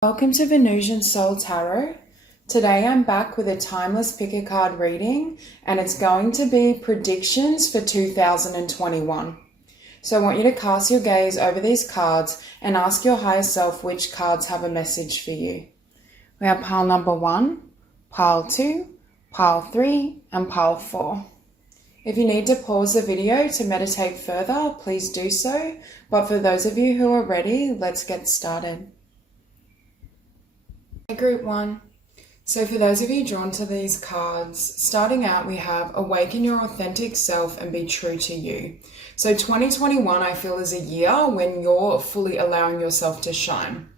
Welcome to Venusian Soul Tarot. Today I'm back with a timeless pick a card reading, and it's going to be predictions for 2021. So I want you to cast your gaze over these cards and ask your higher self which cards have a message for you. We have pile number 1, pile 2, pile 3, and pile 4. If you need to pause the video to meditate further, please do so. But for those of you who are ready, let's get started. Group 1. So for those of you drawn to these cards, starting out we have awaken your authentic self and be true to you. So 2021 I feel is a year when you're fully allowing yourself to shine.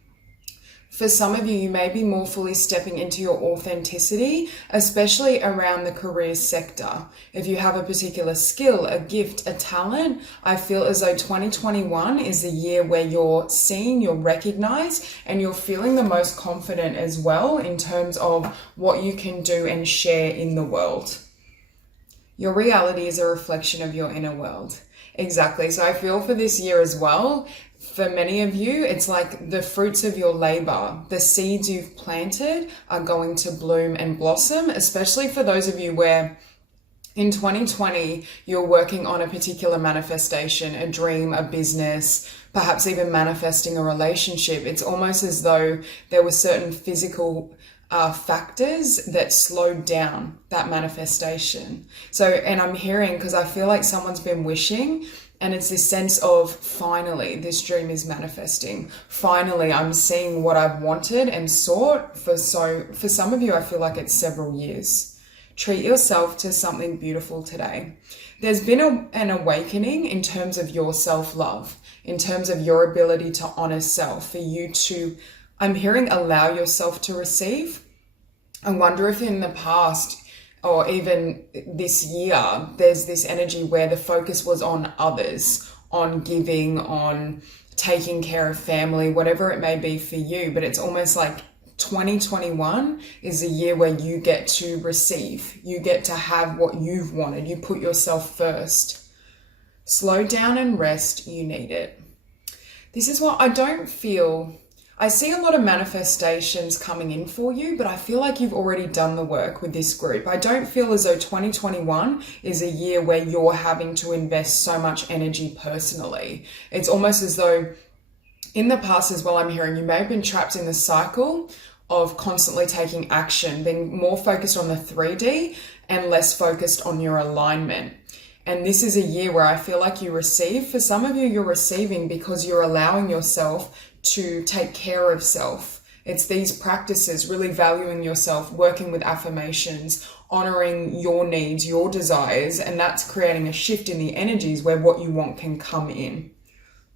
For some of you, you may be more fully stepping into your authenticity, especially around the career sector. If you have a particular skill, a gift, a talent, I feel as though 2021 is the year where you're seen, you're recognized, and you're feeling the most confident as well in terms of what you can do and share in the world. Your reality is a reflection of your inner world. Exactly. So I feel for this year as well, for many of you, it's like the fruits of your labor, the seeds you've planted are going to bloom and blossom, especially for those of you where in 2020, you're working on a particular manifestation, a dream, a business, perhaps even manifesting a relationship. It's almost as though there were certain physical factors that slowed down that manifestation. So, and I'm hearing, because I feel like someone's been wishing, and it's this sense of finally this dream is manifesting. Finally, I'm seeing what I've wanted and sought for some of you, I feel like it's several years. Treat yourself to something beautiful today. There's been an awakening in terms of your self-love, in terms of your ability to honor self, for you to, I'm hearing, allow yourself to receive. I wonder if in the past, or even this year, there's this energy where the focus was on others, on giving, on taking care of family, whatever it may be for you. But it's almost like 2021 is a year where you get to receive. You get to have what you've wanted. You put yourself first. Slow down and rest. You need it. This is what I don't feel. I see a lot of manifestations coming in for you, but I feel like you've already done the work with this group. I don't feel as though 2021 is a year where you're having to invest so much energy personally. It's almost as though in the past as well, I'm hearing you may have been trapped in the cycle of constantly taking action, being more focused on the 3D and less focused on your alignment. And this is a year where I feel like you receive. For some of you, you're receiving because you're allowing yourself to take care of self. It's these practices, really valuing yourself, working with affirmations, honoring your needs, your desires, and that's creating a shift in the energies where what you want can come in.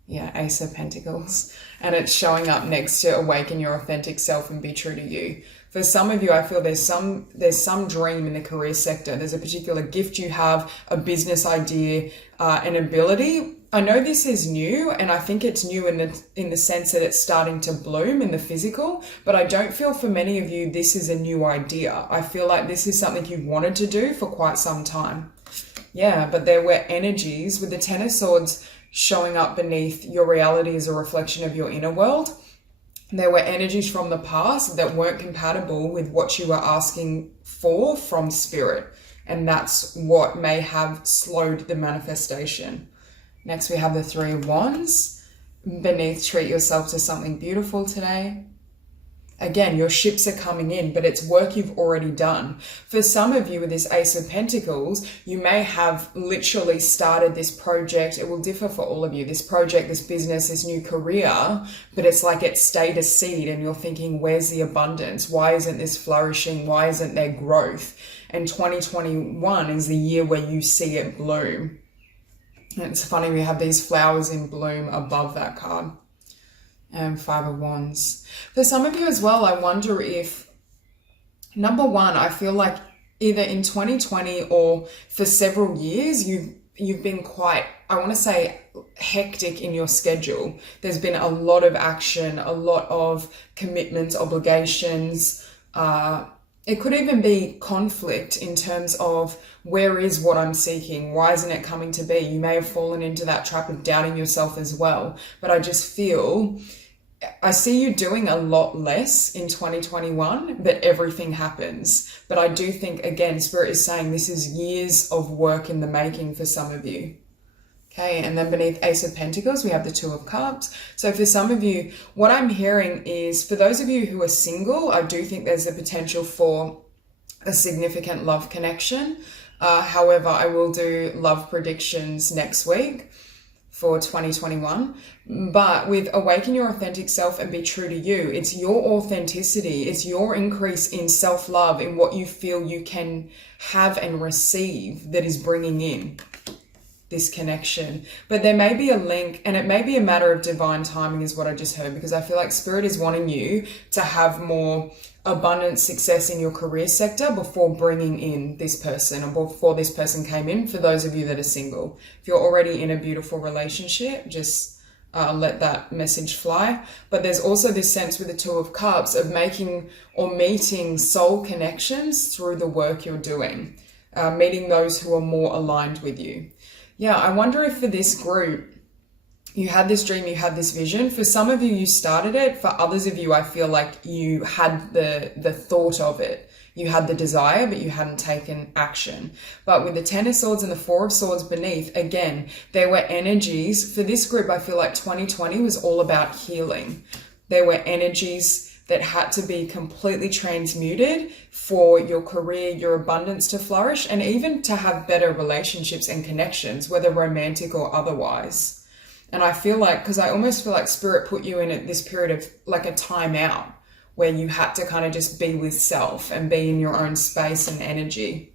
Yeah, Ace of Pentacles. And it's showing up next to awaken your authentic self and be true to you. For some of you, I feel there's some dream in the career sector. There's a particular gift you have, a business idea, an ability. I know this is new, and I think it's new in the sense that it's starting to bloom in the physical, but I don't feel for many of you this is a new idea. I feel like this is something you've wanted to do for quite some time. Yeah, but there were energies with the Ten of Swords showing up beneath your reality as a reflection of your inner world. There were energies from the past that weren't compatible with what you were asking for from spirit, and that's what may have slowed the manifestation. Next, we have the Three of Wands. Beneath, treat yourself to something beautiful today. Again, your ships are coming in, but it's work you've already done. For some of you with this Ace of Pentacles, you may have literally started this project. It will differ for all of you. This project, this business, this new career, but it's like it stayed a seed and you're thinking, where's the abundance? Why isn't this flourishing? Why isn't there growth? And 2021 is the year where you see it bloom. And it's funny, we have these flowers in bloom above that card. And Five of Wands. For some of you as well, I wonder if, number one, I feel like either in 2020 or for several years, you've been quite, I want to say, hectic in your schedule. There's been a lot of action, a lot of commitments, obligations. It could even be conflict in terms of where is what I'm seeking? Why isn't it coming to be? You may have fallen into that trap of doubting yourself as well. But I just feel I see you doing a lot less in 2021, but everything happens. But I do think, again, Spirit is saying this is years of work in the making for some of you. Okay, and then beneath Ace of Pentacles, we have the Two of Cups. So for some of you, what I'm hearing is, for those of you who are single, I do think there's a potential for a significant love connection. However, I will do love predictions next week for 2021. But with Awaken Your Authentic Self and Be True to You, it's your authenticity, it's your increase in self-love, in what you feel you can have and receive, that is bringing in this connection. But there may be a link, and it may be a matter of divine timing is what I just heard, because I feel like Spirit is wanting you to have more abundant success in your career sector before bringing in this person, or before this person came in, for those of you that are single. If you're already in a beautiful relationship, just let that message fly. But there's also this sense with the Two of Cups of making or meeting soul connections through the work you're doing, meeting those who are more aligned with you. Yeah, I wonder if for this group, you had this dream, you had this vision. For some of you, you started it. For others of you, I feel like you had the thought of it. You had the desire, but you hadn't taken action. But with the Ten of Swords and the Four of Swords beneath, again, there were energies. For this group, I feel like 2020 was all about healing. There were energies that had to be completely transmuted for your career, your abundance to flourish, and even to have better relationships and connections, whether romantic or otherwise. And I feel like, because I almost feel like Spirit put you in this period of like a timeout, where you had to kind of just be with self and be in your own space and energy.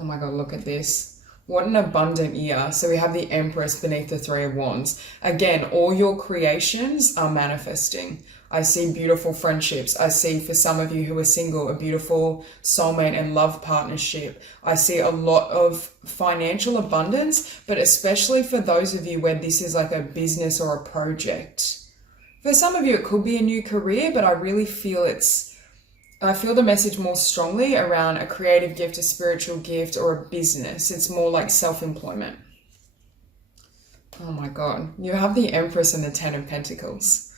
Oh my God, look at this. What an abundant year. So we have the Empress beneath the Three of Wands. Again, all your creations are manifesting. I see beautiful friendships. I see, for some of you who are single, a beautiful soulmate and love partnership. I see a lot of financial abundance, but especially for those of you where this is like a business or a project. For some of you, it could be a new career, but I really feel I feel the message more strongly around a creative gift, a spiritual gift, or a business. It's more like self-employment. Oh my God. You have the Empress and the Ten of Pentacles.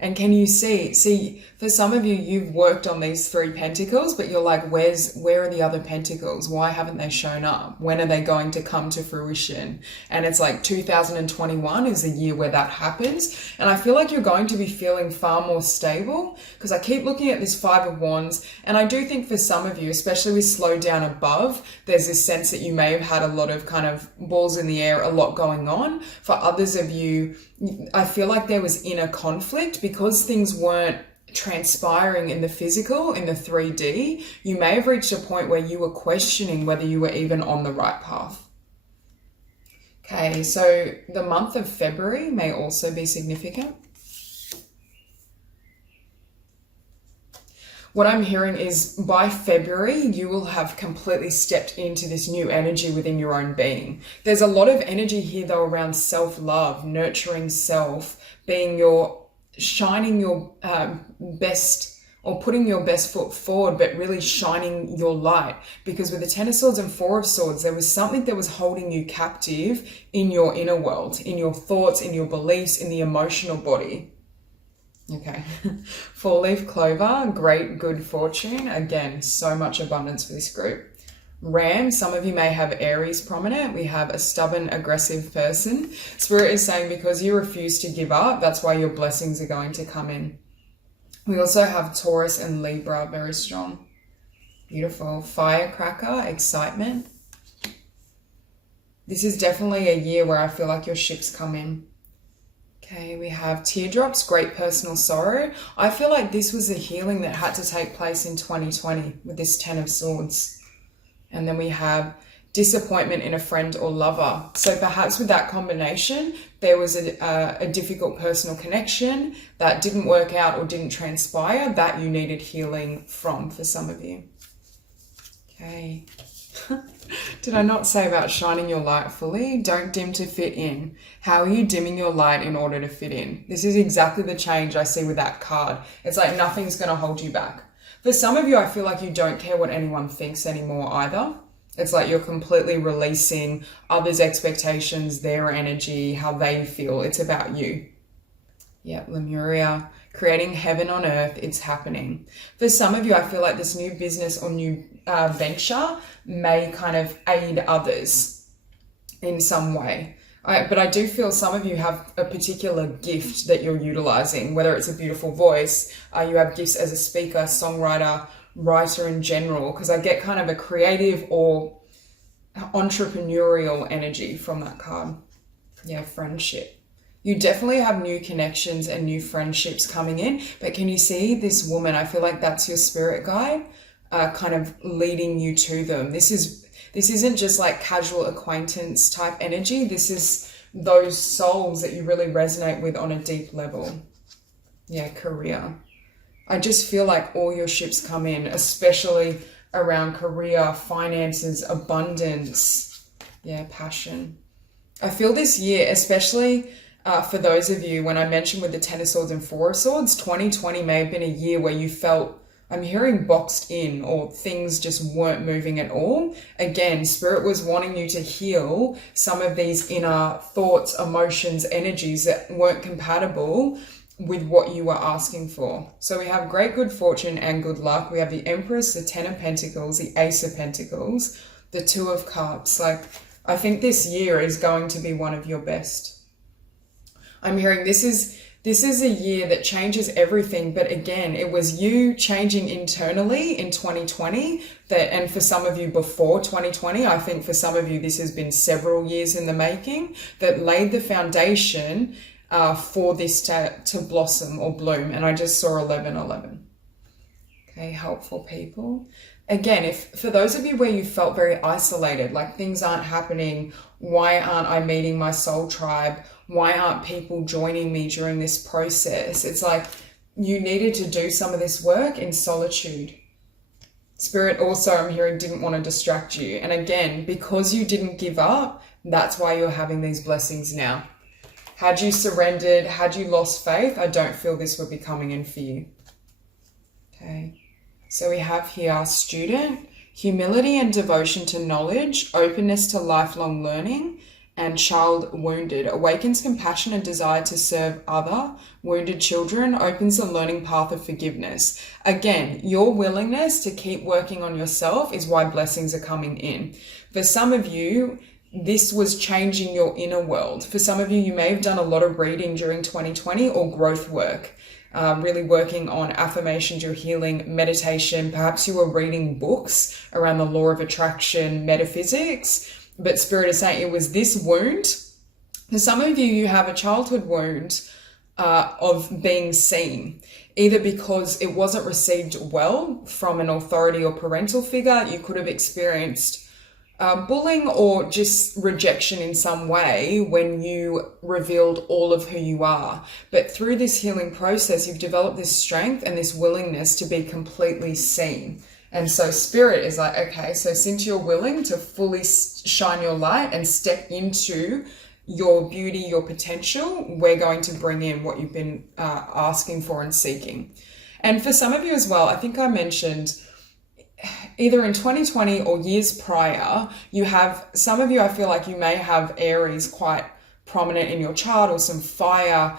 And can you see, for some of you, you've worked on these three pentacles, but you're like, where are the other pentacles? Why haven't they shown up? When are they going to come to fruition? And it's like 2021 is the year where that happens. And I feel like you're going to be feeling far more stable, because I keep looking at this Five of Wands. And I do think for some of you, especially with slow down above, there's this sense that you may have had a lot of kind of balls in the air, a lot going on. For others of you, I feel like there was inner conflict because things weren't transpiring in the physical, in the 3D. You may have reached a point where you were questioning whether you were even on the right path. Okay, so the month of February may also be significant. What I'm hearing is by February, you will have completely stepped into this new energy within your own being. There's a lot of energy here though around self-love, nurturing self, shining your best, or putting your best foot forward, but really shining your light. Because with the Ten of Swords and Four of Swords, there was something that was holding you captive in your inner world, in your thoughts, in your beliefs, in the emotional body. Okay, Four-leaf clover, great good fortune. Again, so much abundance for this group. Ram, some of you may have Aries prominent. We have a stubborn, aggressive person. Spirit is saying because you refuse to give up, that's why your blessings are going to come in. We also have Taurus and Libra, very strong. Beautiful. Firecracker, excitement. This is definitely a year where I feel like your ships come in. Okay, we have teardrops, great personal sorrow. I feel like this was a healing that had to take place in 2020 with this Ten of Swords. And then we have disappointment in a friend or lover. So perhaps with that combination, there was a difficult personal connection that didn't work out or didn't transpire that you needed healing from for some of you. Okay. Did I not say about shining your light fully? Don't dim to fit in. How are you dimming your light in order to fit in? This is exactly the change I see with that card. It's like nothing's going to hold you back. For some of you, I feel like you don't care what anyone thinks anymore either. It's like you're completely releasing others' expectations, their energy, how they feel. It's about you. Yeah, Lemuria, creating heaven on earth, it's happening. For some of you, I feel like this new business or new venture may kind of aid others in some way. But I do feel some of you have a particular gift that you're utilizing, whether it's a beautiful voice, you have gifts as a speaker, songwriter, writer in general, because I get kind of a creative or entrepreneurial energy from that card. Yeah, friendship. You definitely have new connections and new friendships coming in, but can you see this woman? I feel like that's your spirit guide, kind of leading you to them. This isn't just like casual acquaintance type energy. This is those souls that you really resonate with on a deep level. Yeah, career. I just feel like all your ships come in, especially around career, finances, abundance. Yeah, passion. I feel this year, especially for those of you, when I mentioned with the Ten of Swords and Four of Swords, 2020 may have been a year where you felt, I'm hearing boxed in, or things just weren't moving at all. Again, Spirit was wanting you to heal some of these inner thoughts, emotions, energies that weren't compatible with what you were asking for. So we have great good fortune and good luck. We have the Empress, the Ten of Pentacles, the Ace of Pentacles, the Two of Cups. Like, I think this year is going to be one of your best. I'm hearing this is a year that changes everything, but again, it was you changing internally in 2020 and for some of you before 2020, I think for some of you this has been several years in the making, that laid the foundation for this to blossom or bloom. And I just saw 1111. Okay, helpful people. Again, if for those of you where you felt very isolated, like things aren't happening, why aren't I meeting my soul tribe? Why aren't people joining me during this process? It's like you needed to do some of this work in solitude. Spirit also, I'm hearing, didn't want to distract you. And again, because you didn't give up, that's why you're having these blessings now. Had you surrendered, had you lost faith, I don't feel this would be coming in for you. Okay. So we have here student, humility and devotion to knowledge, openness to lifelong learning, and child wounded. Awakens compassion and desire to serve other wounded children, opens the learning path of forgiveness. Again, your willingness to keep working on yourself is why blessings are coming in. For some of you, this was changing your inner world. For some of you, you may have done a lot of reading during 2020 or growth work. Really working on affirmations, your healing, meditation. Perhaps you were reading books around the law of attraction, metaphysics, but Spirit is saying it was this wound. For some of you, you have a childhood wound of being seen, either because it wasn't received well from an authority or parental figure. You could have experienced bullying or just rejection in some way when you revealed all of who you are. But through this healing process, you've developed this strength and this willingness to be completely seen. And so Spirit is like, okay, so since you're willing to fully shine your light and step into your beauty, your potential, we're going to bring in what you've been asking for and seeking. And for some of you as well, I think I mentioned either in 2020 or years prior, you have, some of you, I feel like you may have Aries quite prominent in your chart or some fire,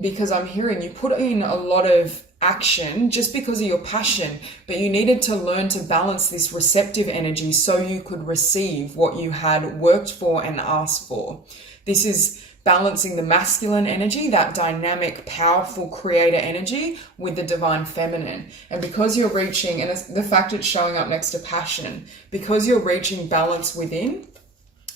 because I'm hearing you put in a lot of action just because of your passion, but you needed to learn to balance this receptive energy so you could receive what you had worked for and asked for. This is balancing the masculine energy, that dynamic, powerful creator energy, with the divine feminine. And because you're reaching, and the fact it's showing up next to passion, because you're reaching balance within,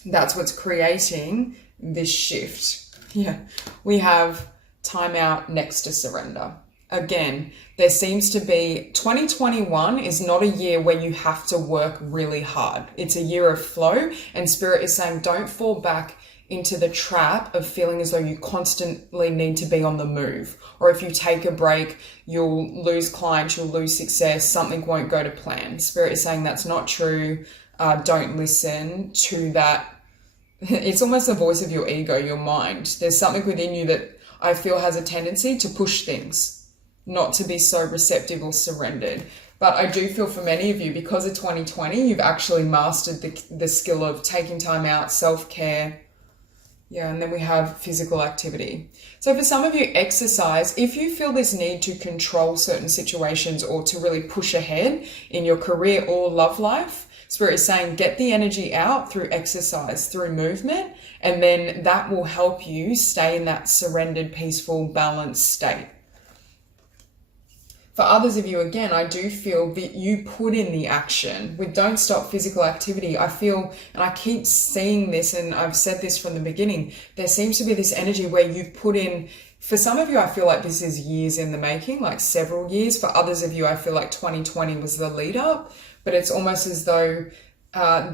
that's what's creating this shift. Yeah, we have time out next to surrender. Again, there seems to be, 2021 is not a year where you have to work really hard. It's a year of flow, and Spirit is saying don't fall back into the trap of feeling as though you constantly need to be on the move. Or if you take a break, you'll lose clients, you'll lose success, something won't go to plan. Spirit is saying that's not true. Don't listen to that. It's almost the voice of your ego, your mind. There's something within you that I feel has a tendency to push things, not to be so receptive or surrendered. But I do feel for many of you, because of 2020, you've actually mastered the skill of taking time out, self-care, Yeah, and then we have physical activity. So for some of you, exercise, if you feel this need to control certain situations or to really push ahead in your career or love life, Spirit is saying get the energy out through exercise, through movement, and then that will help you stay in that surrendered, peaceful, balanced state. For others of you, again, I do feel that you put in the action. With Don't Stop Physical Activity, I feel, and I keep seeing this, and I've said this from the beginning, there seems to be this energy where you've put in, for some of you, I feel like this is years in the making, like several years. For others of you, I feel like 2020 was the lead up, but it's almost as though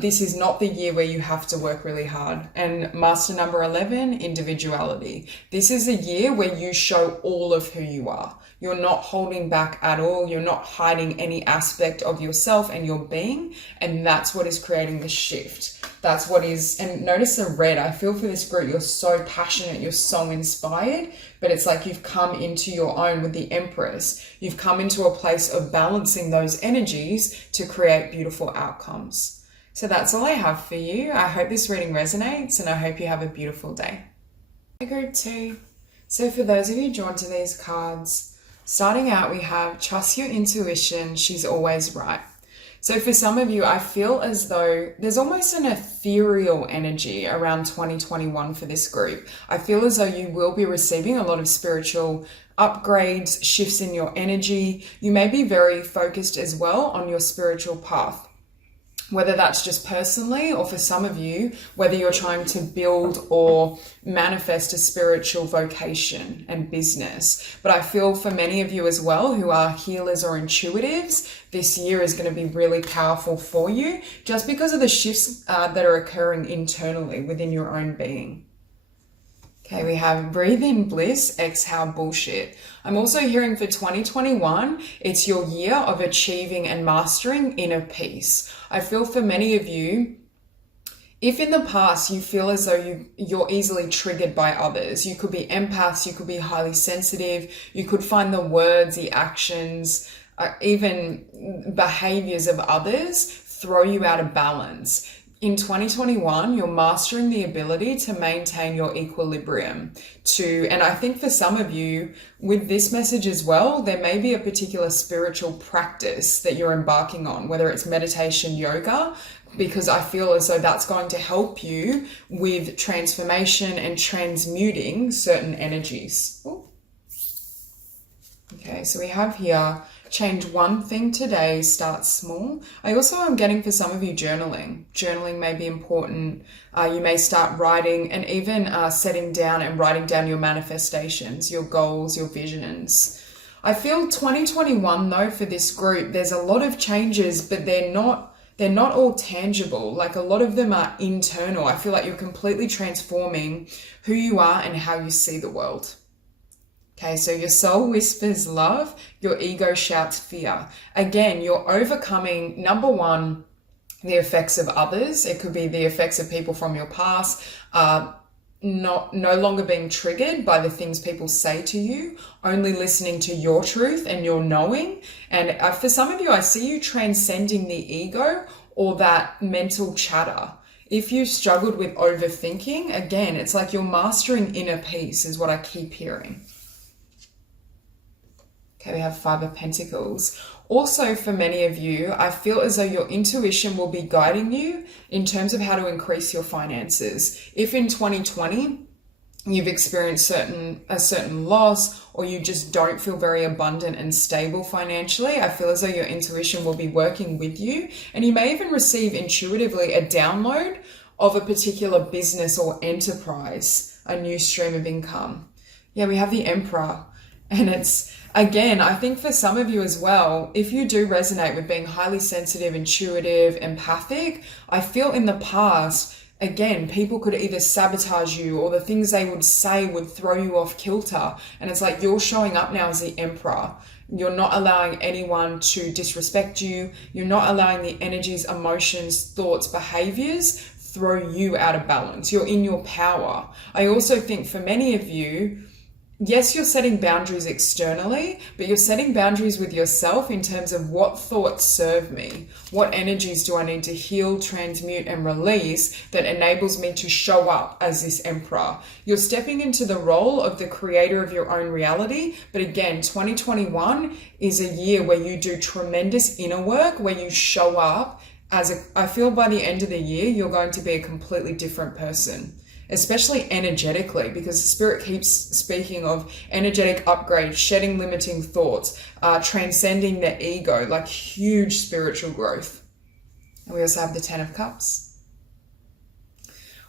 this is not the year where you have to work really hard. And master number 11, individuality. This is a year where you show all of who you are. You're not holding back at all. You're not hiding any aspect of yourself and your being. And that's what is creating the shift. That's what is, and notice the red. I feel for this group, you're so passionate, you're so inspired, but it's like you've come into your own with the Empress. You've come into a place of balancing those energies to create beautiful outcomes. So that's all I have for you. I hope this reading resonates, and I hope you have a beautiful day. Group 2. So for those of you drawn to these cards, starting out we have trust your intuition, she's always right. So for some of you, I feel as though there's almost an ethereal energy around 2021 for this group. I feel as though you will be receiving a lot of spiritual upgrades, shifts in your energy. You may be very focused as well on your spiritual path, whether that's just personally, or for some of you, whether you're trying to build or manifest a spiritual vocation and business. But I feel for many of you as well who are healers or intuitives, this year is going to be really powerful for you just because of the shifts that are occurring internally within your own being. Okay, we have breathe in bliss, exhale bullshit. I'm also hearing for 2021, it's your year of achieving and mastering inner peace. I feel for many of you, if in the past you feel as though you're easily triggered by others, you could be empaths, you could be highly sensitive, you could find the words, the actions, even behaviors of others throw you out of balance. In 2021, you're mastering the ability to maintain your equilibrium and I think for some of you with this message as well, there may be a particular spiritual practice that you're embarking on, whether it's meditation, yoga, because I feel as though that's going to help you with transformation and transmuting certain energies. Ooh. Okay, so we have here, change one thing today, start small. I also am getting for some of you journaling. Journaling may be important. You may start writing and even setting down and writing down your manifestations, your goals, your visions. I feel 2021 though for this group, there's a lot of changes, but they're not all tangible. Like a lot of them are internal. I feel like you're completely transforming who you are and how you see the world. Okay, so your soul whispers love, your ego shouts fear. Again, you're overcoming, number one, the effects of others. It could be the effects of people from your past, no longer being triggered by the things people say to you, only listening to your truth and your knowing. And for some of you, I see you transcending the ego or that mental chatter. If you struggled with overthinking, again, it's like you're mastering inner peace is what I keep hearing. Okay, we have 5 of Pentacles. Also, for many of you, I feel as though your intuition will be guiding you in terms of how to increase your finances. If in 2020, you've experienced a certain loss, or you just don't feel very abundant and stable financially, I feel as though your intuition will be working with you. And you may even receive intuitively a download of a particular business or enterprise, a new stream of income. Yeah, we have the Emperor. And it's, again, I think for some of you as well, if you do resonate with being highly sensitive, intuitive, empathic, I feel in the past, again, people could either sabotage you or the things they would say would throw you off kilter. And it's like you're showing up now as the Emperor. You're not allowing anyone to disrespect you. You're not allowing the energies, emotions, thoughts, behaviors throw you out of balance. You're in your power. I also think for many of you, yes, you're setting boundaries externally, but you're setting boundaries with yourself in terms of what thoughts serve me. What energies do I need to heal, transmute, and release that enables me to show up as this emperor? You're stepping into the role of the creator of your own reality. But again, 2021 is a year where you do tremendous inner work, where you show up I feel by the end of the year, you're going to be a completely different person. Especially energetically, because Spirit keeps speaking of energetic upgrade, shedding limiting thoughts, transcending the ego, like huge spiritual growth. And we also have the 10 of Cups.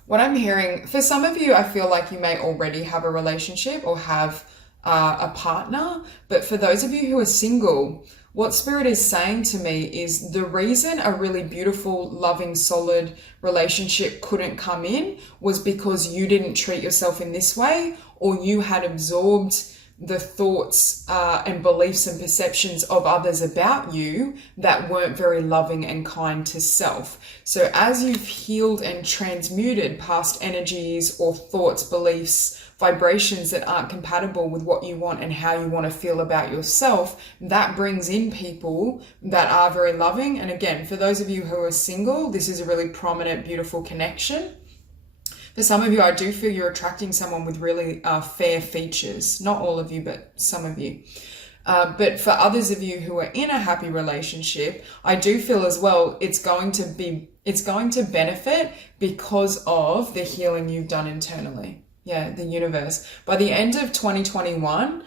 What I'm hearing, for some of you, I feel like you may already have a relationship or have a partner, but for those of you who are single, what Spirit is saying to me is the reason a really beautiful, loving, solid relationship couldn't come in was because you didn't treat yourself in this way, or you had absorbed the thoughts and beliefs and perceptions of others about you that weren't very loving and kind to self. So as you've healed and transmuted past energies or thoughts, beliefs, vibrations that aren't compatible with what you want and how you want to feel about yourself, that brings in people that are very loving. And again, for those of you who are single, this is a really prominent, beautiful connection. For some of you, I do feel you're attracting someone with really fair features. Not all of you, but some of you. But for others of you who are in a happy relationship, I do feel as well it's going to benefit because of the healing you've done internally. Yeah, the universe. By the end of 2021,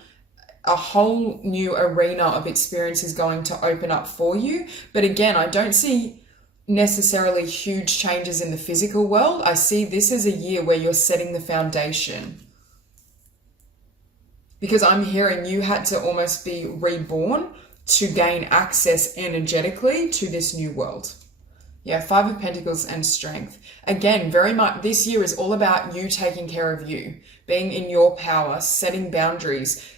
a whole new arena of experience is going to open up for you. But again, I don't see necessarily huge changes in the physical world. I see this as a year where you're setting the foundation. Because I'm hearing you had to almost be reborn to gain access energetically to this new world. Yeah, 5 of Pentacles and strength. Again, very much this year is all about you taking care of you, being in your power, setting boundaries,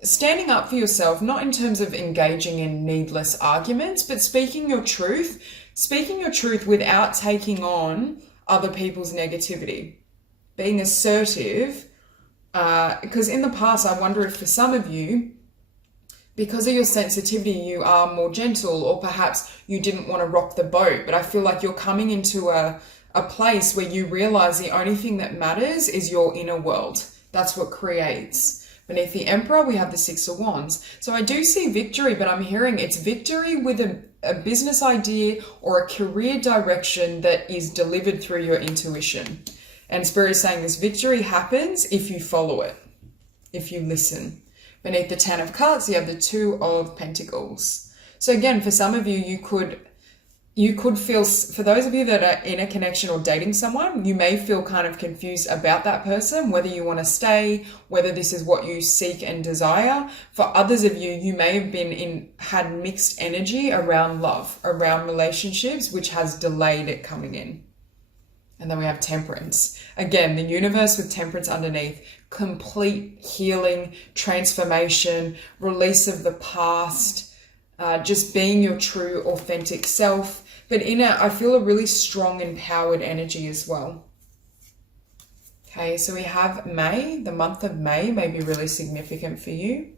standing up for yourself, not in terms of engaging in needless arguments, but speaking your truth without taking on other people's negativity, being assertive. Because in the past, I wonder if for some of you, because of your sensitivity, you are more gentle, or perhaps you didn't want to rock the boat. But I feel like you're coming into a place where you realize the only thing that matters is your inner world. That's what creates. Beneath the Emperor, we have the 6 of Wands. So I do see victory, but I'm hearing it's victory with a business idea or a career direction that is delivered through your intuition. And Spirit is saying this victory happens if you follow it, if you listen. Beneath the 10 of Cups, you have the 2 of Pentacles. So again, for some of you, you could feel, for those of you that are in a connection or dating someone, you may feel kind of confused about that person, whether you want to stay, whether this is what you seek and desire. For others of you, you may have had mixed energy around love, around relationships, which has delayed it coming in. And then we have Temperance. Again, the universe with Temperance underneath. Complete healing, transformation, release of the past, just being your true, authentic self. But I feel a really strong, empowered energy as well. Okay, so we have May. The month of May may be really significant for you.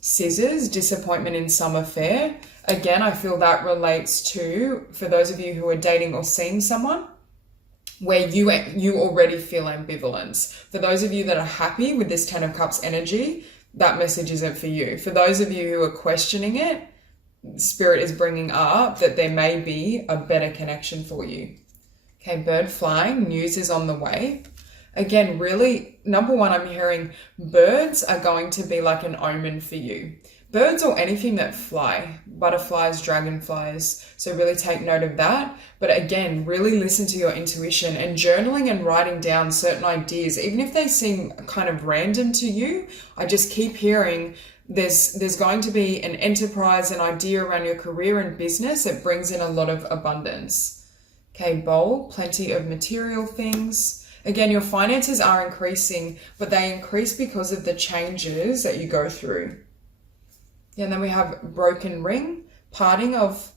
Scissors, disappointment in some affair. Again, I feel that relates to, for those of you who are dating or seeing someone, where you already feel ambivalence. For those of you that are happy with this 10 of Cups energy, that message isn't for you. For those of you who are questioning it, Spirit is bringing up that there may be a better connection for you. Okay, bird flying, news is on the way. Again, really, number one, I'm hearing birds are going to be like an omen for you. Birds or anything that fly, butterflies, dragonflies. So really take note of that. But again, really listen to your intuition, and journaling and writing down certain ideas, even if they seem kind of random to you. I just keep hearing there's going to be an enterprise, an idea around your career and business that brings in a lot of abundance. Okay, bowl, plenty of material things. Again, your finances are increasing, but they increase because of the changes that you go through. And then we have broken ring, parting of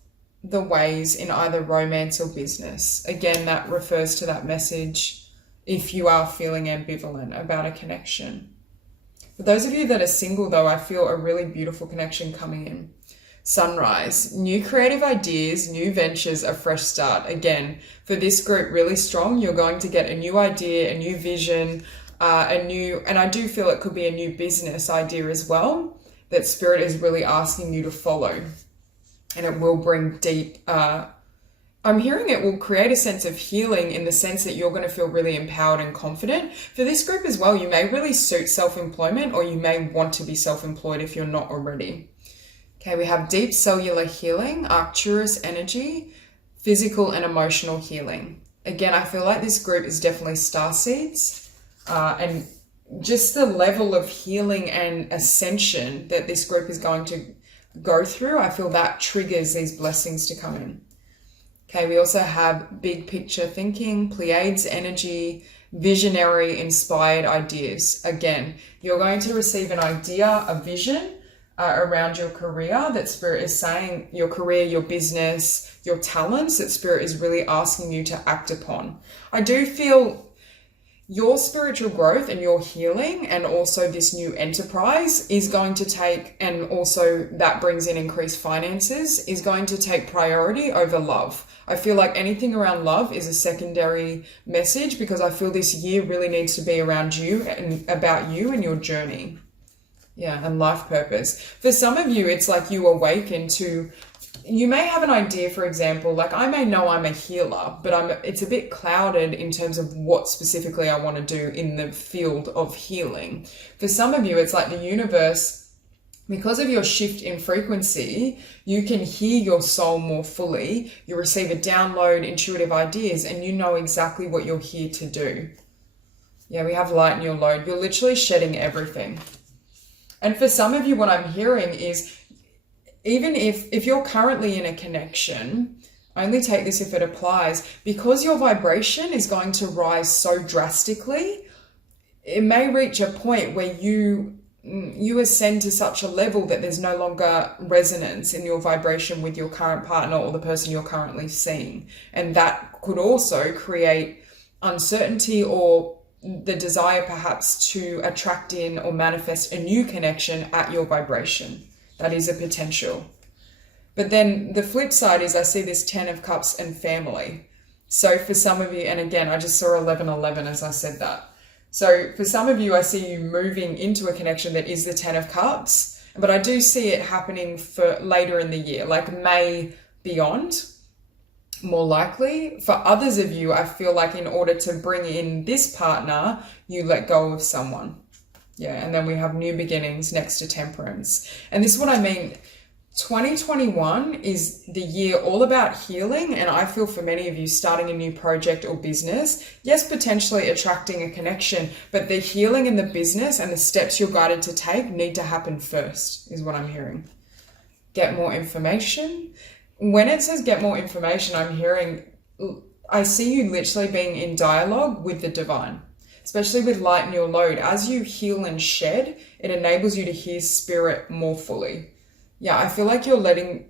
the ways in either romance or business. Again, that refers to that message if you are feeling ambivalent about a connection. For those of you that are single though, I feel a really beautiful connection coming in. Sunrise, new creative ideas, new ventures, a fresh start. Again, for this group, really strong. You're going to get a new idea, a new vision, and I do feel it could be a new business idea as well, that Spirit is really asking you to follow. And it will bring deep, I'm hearing it will create a sense of healing in the sense that you're going to feel really empowered and confident. For this group as well, you may really suit self-employment, or you may want to be self-employed if you're not already. Okay, we have deep cellular healing, Arcturus energy, physical and emotional healing. Again, I feel like this group is definitely starseeds, and just the level of healing and ascension that this group is going to go through, I feel that triggers these blessings to come in. Okay, we also have big picture thinking, Pleiades energy, visionary, inspired ideas. Again, you're going to receive an idea, a vision, around your career that Spirit is saying, your career, your business, your talents, that Spirit is really asking you to act upon. I do feel your spiritual growth and your healing and also this new enterprise is going to take, and also that brings in increased finances, is going to take priority over love. I feel like anything around love is a secondary message, because I feel this year really needs to be around you and about you and your journey. Yeah, and life purpose. For some of you, it's like you awaken to, you may have an idea, for example, like I may know I'm a healer, but it's a bit clouded in terms of what specifically I want to do in the field of healing. For some of you, it's like the universe, because of your shift in frequency, you can hear your soul more fully. You receive a download, intuitive ideas, and you know exactly what you're here to do. Yeah, we have light in your load. You're literally shedding everything. And for some of you, what I'm hearing is, even if you're currently in a connection, only take this if it applies, because your vibration is going to rise so drastically, it may reach a point where you ascend to such a level that there's no longer resonance in your vibration with your current partner or the person you're currently seeing. And that could also create uncertainty or the desire perhaps to attract in or manifest a new connection at your vibration. That is a potential. But then the flip side is I see this 10 of Cups and family. So for some of you, and again, I just saw 1111 as I said that. So for some of you, I see you moving into a connection that is the 10 of Cups, but I do see it happening for later in the year, like May beyond, more likely. For others of you, I feel like in order to bring in this partner, you let go of someone. Yeah, and then we have new beginnings next to Temperance. And this is what I mean. 2021 is the year all about healing, and I feel for many of you starting a new project or business, yes, potentially attracting a connection, but the healing in the business and the steps you're guided to take need to happen first, is what I'm hearing. Get more information. When it says get more information, I'm hearing, I see you literally being in dialogue with the divine, especially with light in your load. As you heal and shed, it enables you to hear Spirit more fully. Yeah, I feel like you're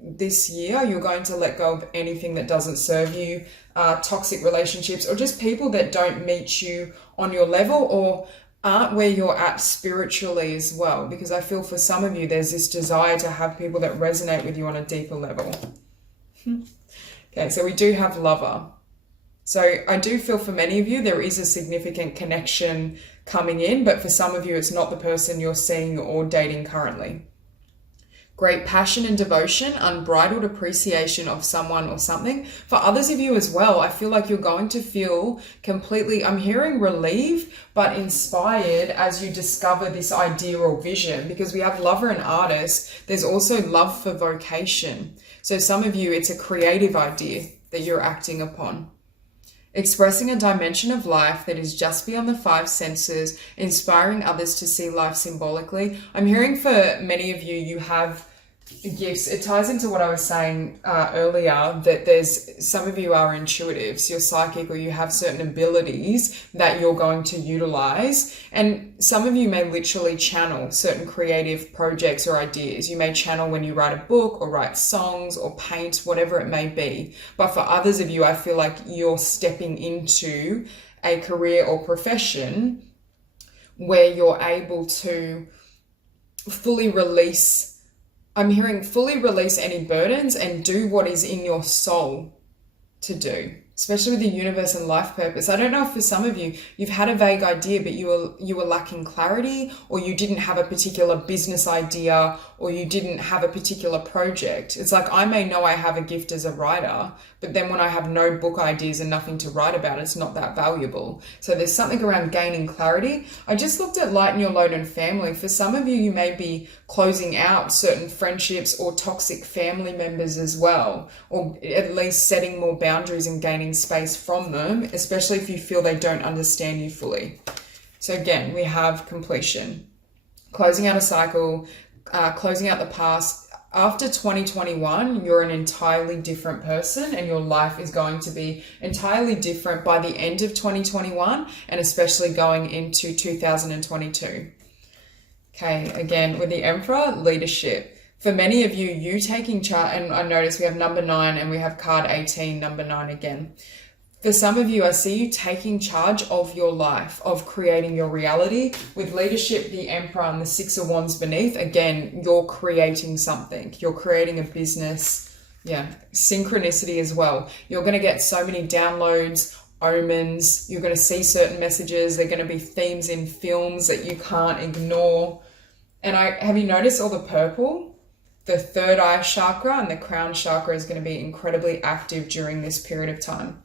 this year, you're going to let go of anything that doesn't serve you, toxic relationships, or just people that don't meet you on your level or aren't where you're at spiritually as well. Because I feel for some of you, there's this desire to have people that resonate with you on a deeper level. Okay, so we do have Lover. So I do feel for many of you, there is a significant connection coming in, but for some of you, it's not the person you're seeing or dating currently. Great passion and devotion, unbridled appreciation of someone or something. For others of you as well, I feel like you're going to feel completely, I'm hearing relieved, but inspired as you discover this idea or vision, because we have Lover and Artist. There's also love for vocation. So some of you, it's a creative idea that you're acting upon. Expressing a dimension of life that is just beyond the 5 senses, inspiring others to see life symbolically. I'm hearing for many of you, you have gifts. It ties into what I was saying earlier, that there's some of you are intuitives, you're psychic, or you have certain abilities that you're going to utilize. And some of you may literally channel certain creative projects or ideas. You may channel when you write a book or write songs or paint, whatever it may be. But for others of you, I feel like you're stepping into a career or profession where you're able to fully release, I'm hearing fully release any burdens and do what is in your soul to do, especially with the universe and life purpose. I don't know if for some of you, you've had a vague idea, but you were lacking clarity, or you didn't have a particular business idea, or you didn't have a particular project. It's like, I may know I have a gift as a writer, but then when I have no book ideas and nothing to write about, it's not that valuable. So there's something around gaining clarity. I just looked at lighten your load and family. For some of you, you may be closing out certain friendships or toxic family members as well, or at least setting more boundaries and gaining space from them, especially if you feel they don't understand you fully. So again, we have completion, closing out a cycle, closing out the past. After 2021, you're an entirely different person, and your life is going to be entirely different by the end of 2021, and especially going into 2022. Okay, again, with the Emperor, leadership. For many of you, you taking charge, and I notice we have number 9 and we have card 18, number 9 again. For some of you, I see you taking charge of your life, of creating your reality. With leadership, the Emperor and the 6 of Wands beneath, again, you're creating something. You're creating a business. Yeah, synchronicity as well. You're going to get so many downloads, omens. You're going to see certain messages. They're going to be themes in films that you can't ignore. And have you noticed all the purple? The third eye chakra and the crown chakra is going to be incredibly active during this period of time.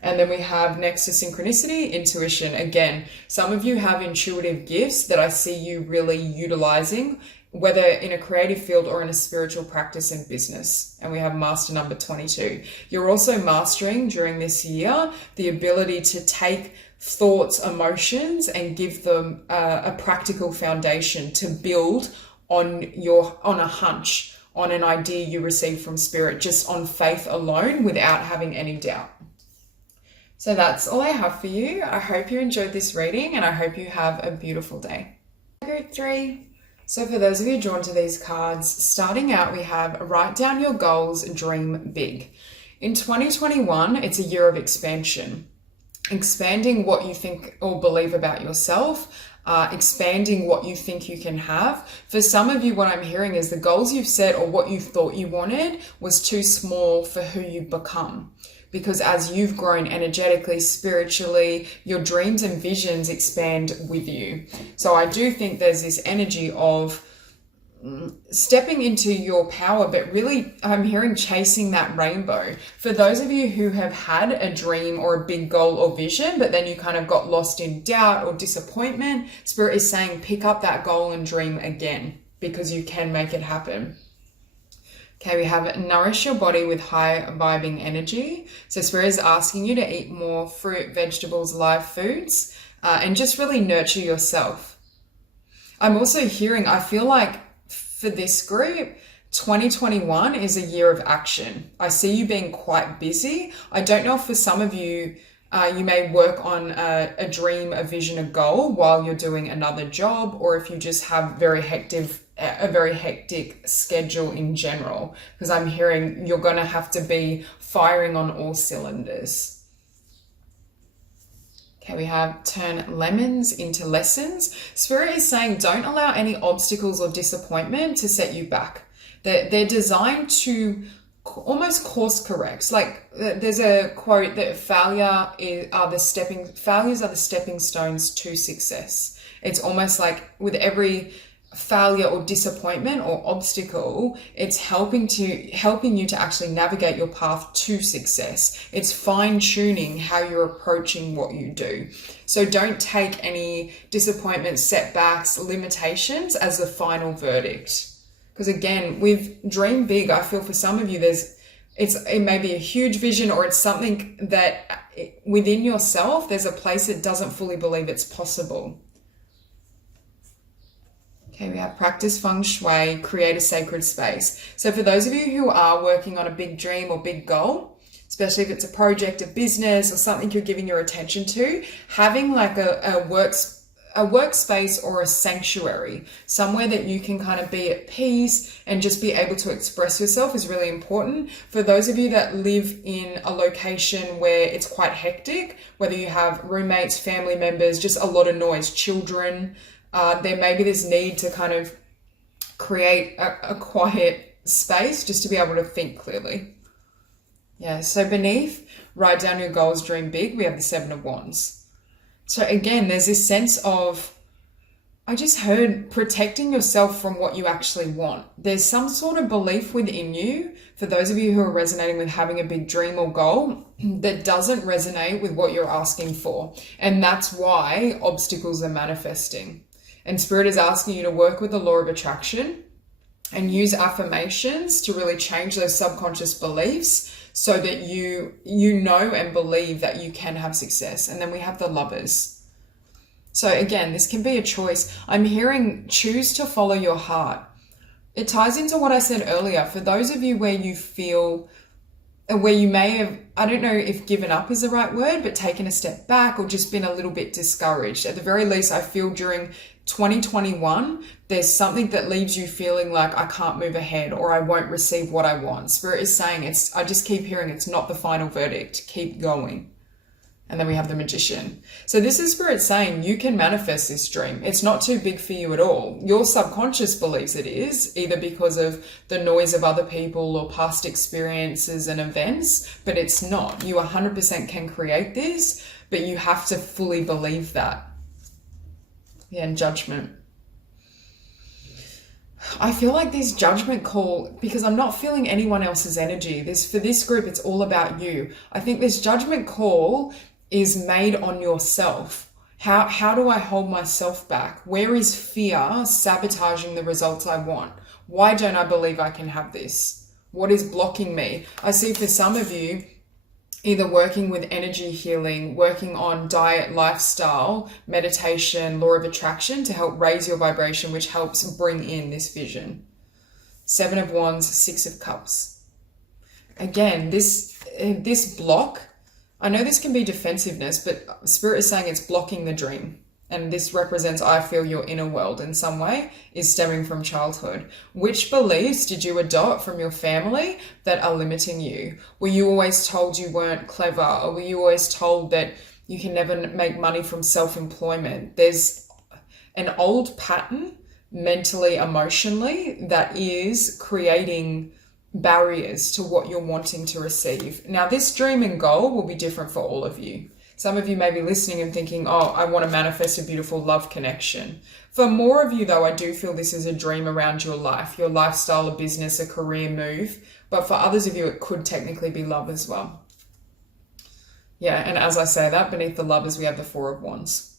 And then we have next to synchronicity, intuition. Again, some of you have intuitive gifts that I see you really utilizing, whether in a creative field or in a spiritual practice and business. And we have master number 22. You're also mastering during this year the ability to take thoughts, emotions, and give them a practical foundation to build on a hunch, on an idea you receive from spirit, just on faith alone without having any doubt. So that's all I have for you. I hope you enjoyed this reading, and I hope you have a beautiful day. Group 3. So for those of you drawn to these cards, starting out we have write down your goals, dream big. In 2021, it's a year of expansion. Expanding what you think or believe about yourself, expanding what you think you can have. For some of you, what I'm hearing is the goals you've set or what you thought you wanted was too small for who you've become. Because as you've grown energetically, spiritually, your dreams and visions expand with you. So I do think there's this energy of stepping into your power, but really I'm hearing chasing that rainbow. For those of you who have had a dream or a big goal or vision, but then you kind of got lost in doubt or disappointment, Spirit is saying pick up that goal and dream again, because you can make it happen. Okay, we have nourish your body with high vibing energy. So Spirit is asking you to eat more fruit, vegetables, live foods, and just really nurture yourself. I'm also hearing, I feel like for this group, 2021 is a year of action. I see you being quite busy. I don't know if for some of you, you may work on a dream, a vision, a goal while you're doing another job, or if you just have a very hectic schedule in general, because I'm hearing you're going to have to be firing on all cylinders. Okay, we have turn lemons into lessons. Spirit is saying don't allow any obstacles or disappointment to set you back. They're designed to almost course correct. Like there's a quote that failures are the stepping stones to success. It's almost like with every failure or disappointment or obstacle, it's helping you to actually navigate your path to success. It's fine-tuning how you're approaching what you do. So don't take any disappointments, setbacks, limitations as the final verdict. Because again, with dream big, I feel for some of you it may be a huge vision, or it's something that within yourself there's a place that doesn't fully believe it's possible. Okay, we have practice feng shui, create a sacred space. So for those of you who are working on a big dream or big goal, especially if it's a project, a business, or something you're giving your attention to, having like a a workspace or a sanctuary, somewhere that you can kind of be at peace and just be able to express yourself is really important. For those of you that live in a location where it's quite hectic, whether you have roommates, family members, just a lot of noise, children, there may be this need to kind of create a quiet space just to be able to think clearly. Yeah, so beneath, write down your goals, dream big, we have the 7 of Wands. So again, there's this sense of, I just heard protecting yourself from what you actually want. There's some sort of belief within you, for those of you who are resonating with having a big dream or goal, that doesn't resonate with what you're asking for. And that's why obstacles are manifesting. And Spirit is asking you to work with the law of attraction and use affirmations to really change those subconscious beliefs so that you know and believe that you can have success. And then we have the Lovers. So again, this can be a choice. I'm hearing choose to follow your heart. It ties into what I said earlier. For those of you where you feel, where you may have, I don't know if given up is the right word, but taken a step back or just been a little bit discouraged. At the very least, I feel during 2021, there's something that leaves you feeling like I can't move ahead or I won't receive what I want. Spirit is saying I just keep hearing it's not the final verdict. Keep going. And then we have the Magician. So this is Spirit saying you can manifest this dream. It's not too big for you at all. Your subconscious believes it is, either because of the noise of other people or past experiences and events, but it's not. You 100% can create this, but you have to fully believe that. Yeah, and Judgment. I feel like this judgment call, because I'm not feeling anyone else's energy. For this group, it's all about you. I think this judgment call is made on yourself. How do I hold myself back? Where is fear sabotaging the results I want? Why don't I believe I can have this? What is blocking me? I see for some of you, either working with energy healing, working on diet, lifestyle, meditation, law of attraction to help raise your vibration, which helps bring in this vision. 7 of Wands, 6 of Cups. Again, this block, I know this can be defensiveness, but Spirit is saying it's blocking the dream. And this represents, I feel, your inner world in some way is stemming from childhood. Which beliefs did you adopt from your family that are limiting you? Were you always told you weren't clever? Or were you always told that you can never make money from self-employment? There's an old pattern mentally, emotionally, that is creating barriers to what you're wanting to receive. Now, this dream and goal will be different for all of you. Some of you may be listening and thinking, oh, I want to manifest a beautiful love connection. For more of you, though, I do feel this is a dream around your life, your lifestyle, a business, a career move. But for others of you, it could technically be love as well. Yeah, and as I say that, beneath the Lovers, we have the 4 of Wands.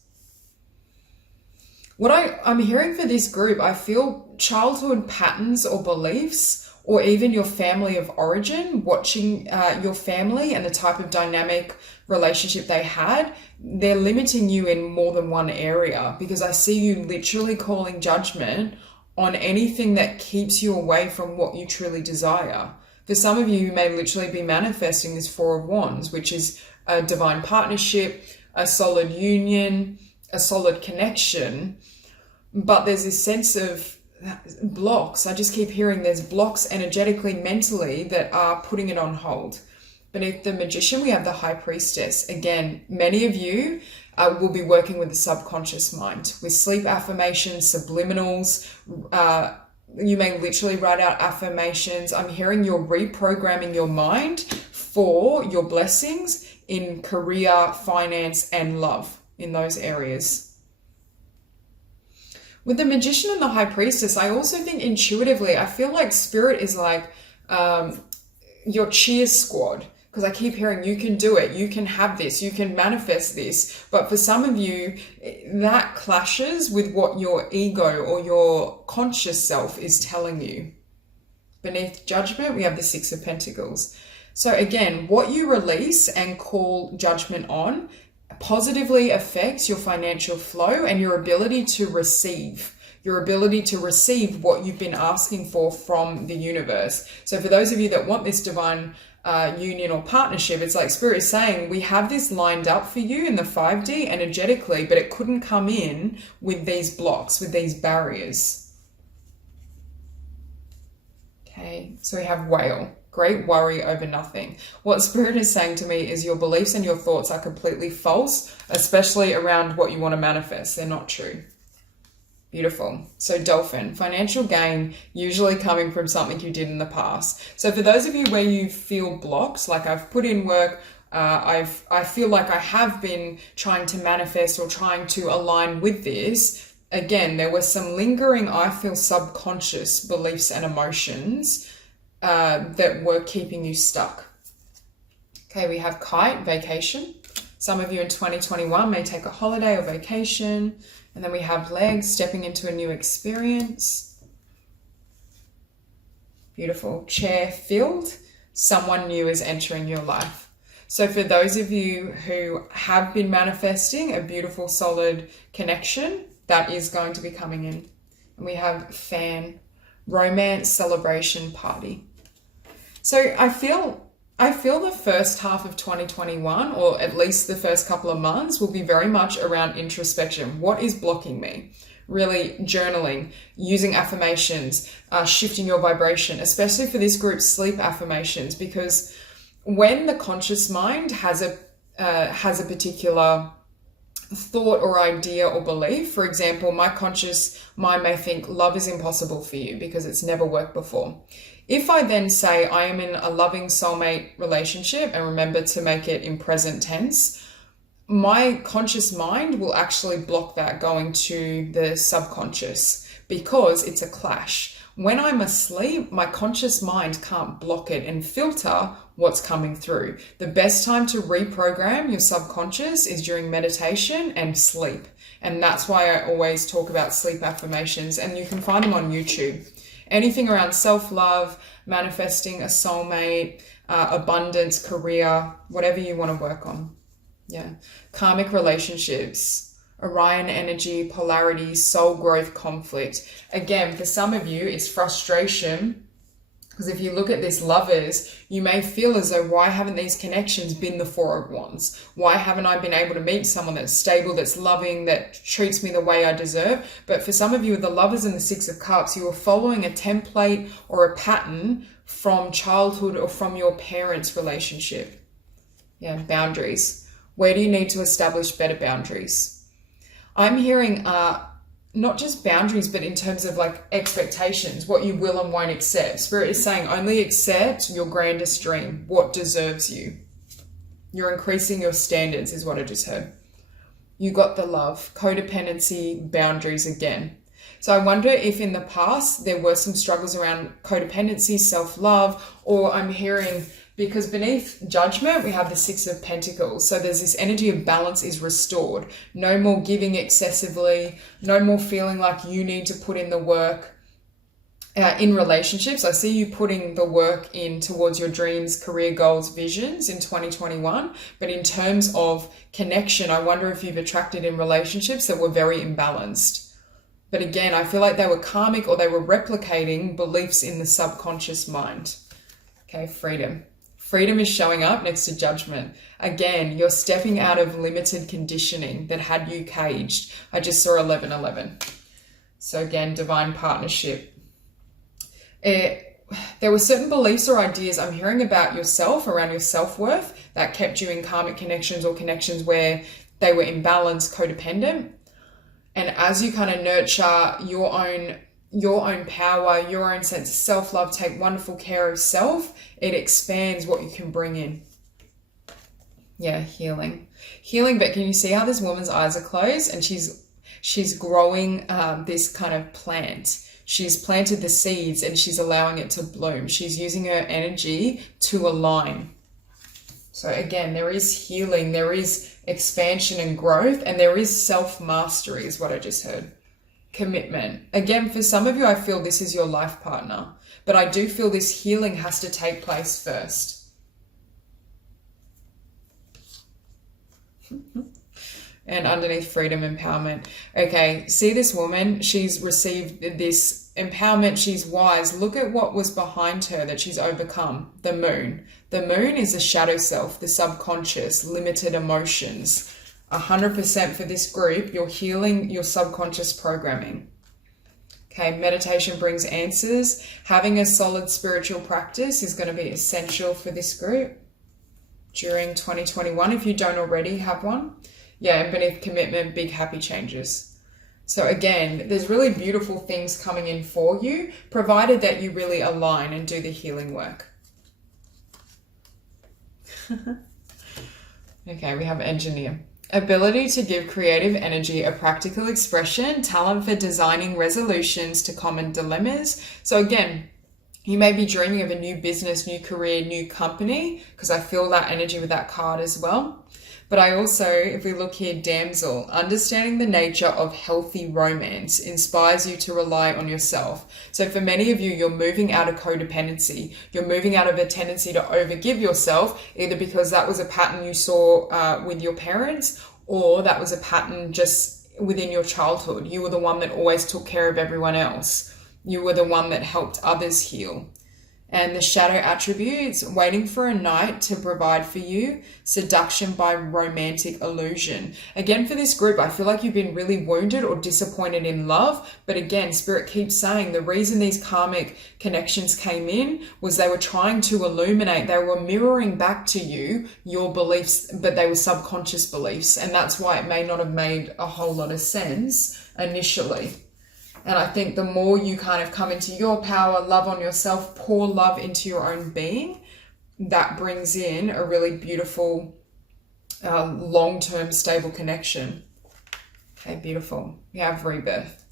What I'm hearing for this group, I feel childhood patterns or beliefs, or even your family of origin, watching your family and the type of dynamic relationship they had, they're limiting you in more than one area, because I see you literally calling judgment on anything that keeps you away from what you truly desire. For some of you, you may literally be manifesting this 4 of Wands, which is a divine partnership, a solid union, a solid connection, but there's this sense of blocks. I just keep hearing there's blocks energetically, mentally, that are putting it on hold. Beneath the Magician, we have the High Priestess. Again, many of you will be working with the subconscious mind, with sleep affirmations, subliminals. You may literally write out affirmations. I'm hearing you're reprogramming your mind for your blessings in career, finance, and love in those areas. With the Magician and the High Priestess, I also think intuitively, I feel like Spirit is like your cheer squad, because I keep hearing you can do it, you can have this, you can manifest this. But for some of you, that clashes with what your ego or your conscious self is telling you. Beneath Judgment, we have the 6 of Pentacles. So again, what you release and call judgment on positively affects your financial flow and your ability to receive what you've been asking for from the universe. So for those of you that want this divine union or partnership. It's like Spirit is saying, we have this lined up for you in the 5D energetically, but it couldn't come in with these blocks, with these barriers. Okay, so we have whale. Great worry over nothing. What Spirit is saying to me is your beliefs and your thoughts are completely false, especially around what you want to manifest. They're not true. Beautiful. So dolphin, financial gain, usually coming from something you did in the past. So for those of you where you feel blocked, like I've put in work, I feel like I have been trying to manifest or trying to align with this. Again, there were some lingering, I feel, subconscious beliefs and emotions that were keeping you stuck. Okay, we have kite, vacation. Some of you in 2021 may take a holiday or vacation. And then we have legs, stepping into a new experience. Beautiful. Chair filled. Someone new is entering your life. So for those of you who have been manifesting a beautiful, solid connection, that is going to be coming in. And we have fan, romance, celebration, party. So I feel the first half of 2021, or at least the first couple of months, will be very much around introspection. What is blocking me? Really journaling, using affirmations, shifting your vibration, especially for this group, sleep affirmations, because when the conscious mind has a particular thought or idea or belief, for example, my conscious mind may think love is impossible for you because it's never worked before. If I then say I am in a loving soulmate relationship, and remember to make it in present tense, my conscious mind will actually block that going to the subconscious because it's a clash. When I'm asleep, my conscious mind can't block it and filter what's coming through. The best time to reprogram your subconscious is during meditation and sleep. And that's why I always talk about sleep affirmations, and you can find them on YouTube. Anything around self-love, manifesting a soulmate, abundance, career, whatever you want to work on. Yeah. Karmic relationships, Orion energy, polarity, soul growth, conflict. Again, for some of you, it's frustration. Because if you look at this lovers, you may feel as though, why haven't these connections been the Four of Wands? Why haven't I been able to meet someone that's stable, that's loving, that treats me the way I deserve? But for some of you with the lovers and the Six of Cups, you are following a template or a pattern from childhood or from your parents' relationship. Yeah, boundaries. Where do you need to establish better boundaries? I'm hearing not just boundaries, but in terms of like expectations, what you will and won't accept. Spirit is saying only accept your grandest dream, what deserves you. You're increasing your standards is what I just heard. You got the love, codependency, boundaries again. So I wonder if in the past there were some struggles around codependency, self-love, or I'm hearing, because beneath judgment, we have the Six of Pentacles. So there's this energy of balance is restored. No more giving excessively. No more feeling like you need to put in the work in relationships. I see you putting the work in towards your dreams, career goals, visions in 2021. But in terms of connection, I wonder if you've attracted in relationships that were very imbalanced. But again, I feel like they were karmic or they were replicating beliefs in the subconscious mind. Okay, freedom. Freedom is showing up next to judgment. Again, you're stepping out of limited conditioning that had you caged. I just saw 1111. So again, divine partnership. There were certain beliefs or ideas I'm hearing about yourself, around your self-worth, that kept you in karmic connections or connections where they were imbalanced, codependent. And as you kind of nurture your own power, your own sense of self-love, take wonderful care of self, it expands what you can bring in. Yeah, healing. Healing, but can you see how this woman's eyes are closed and she's growing this kind of plant. She's planted the seeds and she's allowing it to bloom. She's using her energy to align. So again, there is healing, there is expansion and growth, and there is self-mastery is what I just heard. Commitment. Again, for some of you, I feel this is your life partner, but I do feel this healing has to take place first. And underneath freedom, empowerment. Okay, see this woman, she's received this empowerment, she's wise. Look at what was behind her that she's overcome. The moon. The moon is the shadow self, the subconscious, limited emotions. 100% for this group, you're healing your subconscious programming. Okay, meditation brings answers. Having a solid spiritual practice is going to be essential for this group during 2021 if you don't already have one. Yeah, and beneath commitment, big happy changes. So again, there's really beautiful things coming in for you, provided that you really align and do the healing work. Okay, we have engineer. Ability to give creative energy a practical expression, talent for designing resolutions to common dilemmas. So again, you may be dreaming of a new business, new career, new company, because I feel that energy with that card as well. But I also, if we look here, damsel, understanding the nature of healthy romance inspires you to rely on yourself. So for many of you, you're moving out of codependency. You're moving out of a tendency to overgive yourself, either because that was a pattern you saw with your parents, or that was a pattern just within your childhood. You were the one that always took care of everyone else. You were the one that helped others heal. And the shadow attributes, waiting for a knight to provide for you, seduction by romantic illusion. Again, for this group, I feel like you've been really wounded or disappointed in love. But again, Spirit keeps saying the reason these karmic connections came in was they were trying to illuminate, they were mirroring back to you your beliefs, but they were subconscious beliefs. And that's why it may not have made a whole lot of sense initially. And I think the more you kind of come into your power, love on yourself, pour love into your own being, that brings in a really beautiful, long-term stable connection. Okay, beautiful. We have rebirth.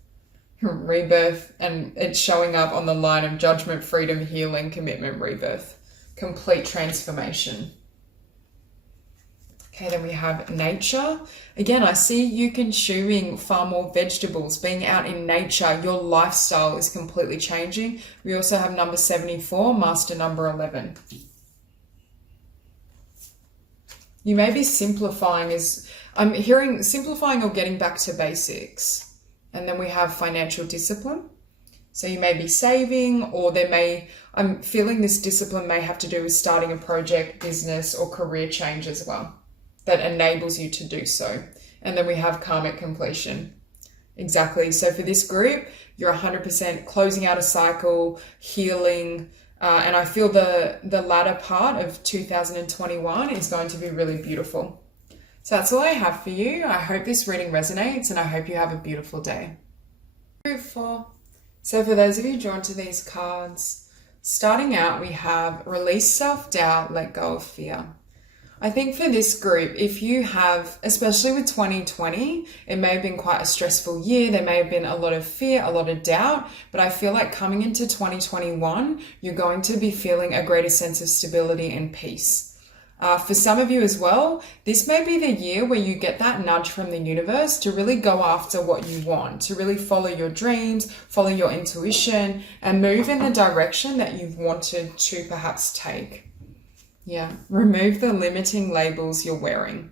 Rebirth, and it's showing up on the line of judgment, freedom, healing, commitment, rebirth. Complete transformation. Okay, then we have nature. Again, I see you consuming far more vegetables, being out in nature. Your lifestyle is completely changing. We also have number 74, master number 11. You may be simplifying, I'm hearing simplifying or getting back to basics. And then we have financial discipline. So you may be saving, or I'm feeling this discipline may have to do with starting a project, business, or career change as well, that enables you to do so. And then we have karmic completion. Exactly. So for this group, you're 100% closing out a cycle, healing, and I feel the latter part of 2021 is going to be really beautiful. So that's all I have for you. I hope this reading resonates, and I hope you have a beautiful day. Group 4. So for those of you drawn to these cards, starting out, we have release self-doubt, let go of fear. I think for this group, if you have, especially with 2020, it may have been quite a stressful year. There may have been a lot of fear, a lot of doubt, but I feel like coming into 2021, you're going to be feeling a greater sense of stability and peace. For some of you as well, this may be the year where you get that nudge from the universe to really go after what you want, to really follow your dreams, follow your intuition, and move in the direction that you've wanted to perhaps take. Yeah, remove the limiting labels you're wearing.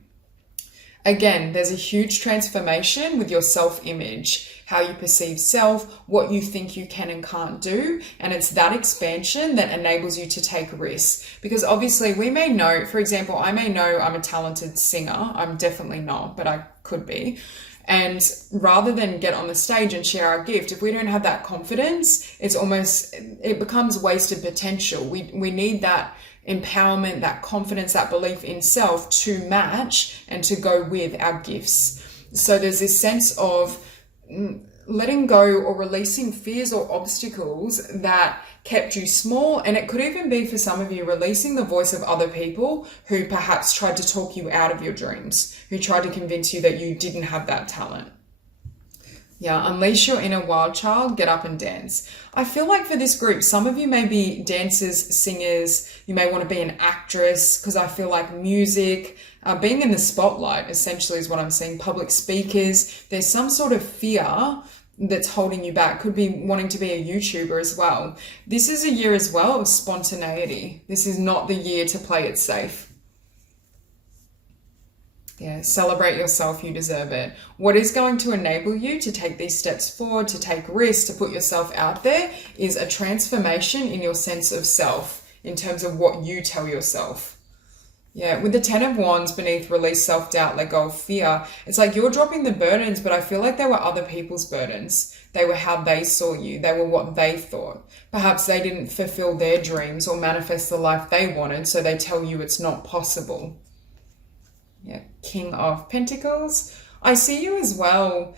Again, there's a huge transformation with your self-image, how you perceive self, what you think you can and can't do. And it's that expansion that enables you to take risks. Because obviously we may know, for example, I may know I'm a talented singer. I'm definitely not, but I could be. And rather than get on the stage and share our gift, if we don't have that confidence, it becomes wasted potential. We need that empowerment, that confidence, that belief in self to match and to go with our gifts. So there's this sense of letting go or releasing fears or obstacles that kept you small. And it could even be, for some of you, releasing the voice of other people who perhaps tried to talk you out of your dreams, who tried to convince you that you didn't have that talent. Yeah, unleash your inner wild child, get up and dance. I feel like for this group, some of you may be dancers, singers, you may want to be an actress, because I feel like music, being in the spotlight essentially is what I'm seeing, public speakers, there's some sort of fear that's holding you back. Could be wanting to be a YouTuber as well. This is a year as well of spontaneity. This is not the year to play it safe. Yeah, celebrate yourself, you deserve it. What is going to enable you to take these steps forward, to take risks, to put yourself out there is a transformation in your sense of self, in terms of what you tell yourself. Yeah, with the 10 of Wands beneath release self-doubt, let go of fear, it's like you're dropping the burdens, but I feel like they were other people's burdens. They were how they saw you. They were what they thought. Perhaps they didn't fulfill their dreams or manifest the life they wanted, so they tell you it's not possible. Yeah, King of Pentacles. I see you as well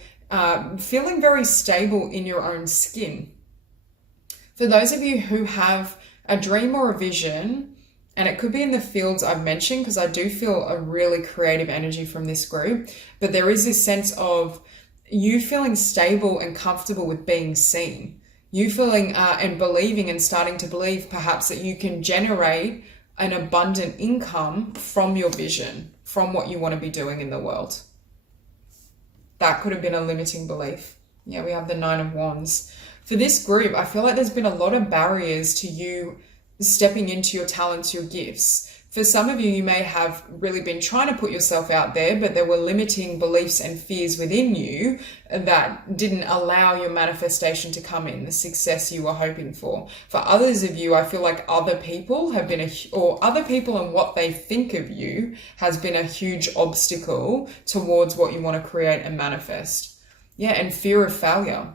feeling very stable in your own skin. For those of you who have a dream or a vision, and it could be in the fields I've mentioned, because I do feel a really creative energy from this group, but there is this sense of you feeling stable and comfortable with being seen. You feeling and believing and starting to believe perhaps that you can generate an abundant income from your vision, from what you want to be doing in the world. That could have been a limiting belief. Yeah, we have the 9 of Wands. For this group, I feel like there's been a lot of barriers to you stepping into your talents, your gifts. For some of you, you may have really been trying to put yourself out there, but there were limiting beliefs and fears within you that didn't allow your manifestation to come in, the success you were hoping for. For others of you, I feel like other people have been other people and what they think of you has been a huge obstacle towards what you want to create and manifest. Yeah, and fear of failure.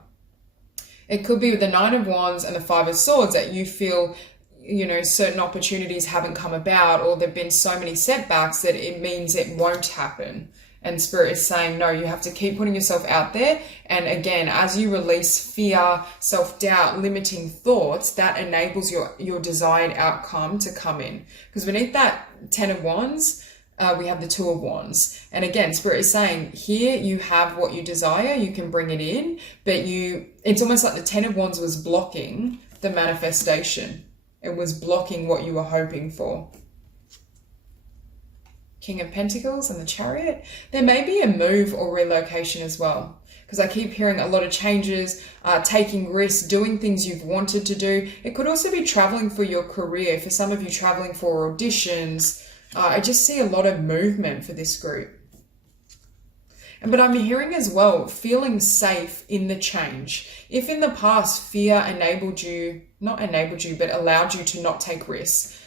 It could be with the 9 of Wands and the 5 of Swords that you feel, you know, certain opportunities haven't come about, or there've been so many setbacks that it means it won't happen. And Spirit is saying, no, you have to keep putting yourself out there. And again, as you release fear, self-doubt, limiting thoughts, that enables your desired outcome to come in. Because beneath that 10 of Wands, we have the 2 of Wands. And again, Spirit is saying, here you have what you desire, you can bring it in, but it's almost like the 10 of Wands was blocking the manifestation. It was blocking what you were hoping for. King of Pentacles and the Chariot. There may be a move or relocation as well, because I keep hearing a lot of changes, taking risks, doing things you've wanted to do. It could also be traveling for your career. For some of you, traveling for auditions. I just see a lot of movement for this group. But I'm hearing as well, feeling safe in the change. If in the past fear allowed you to not take risks,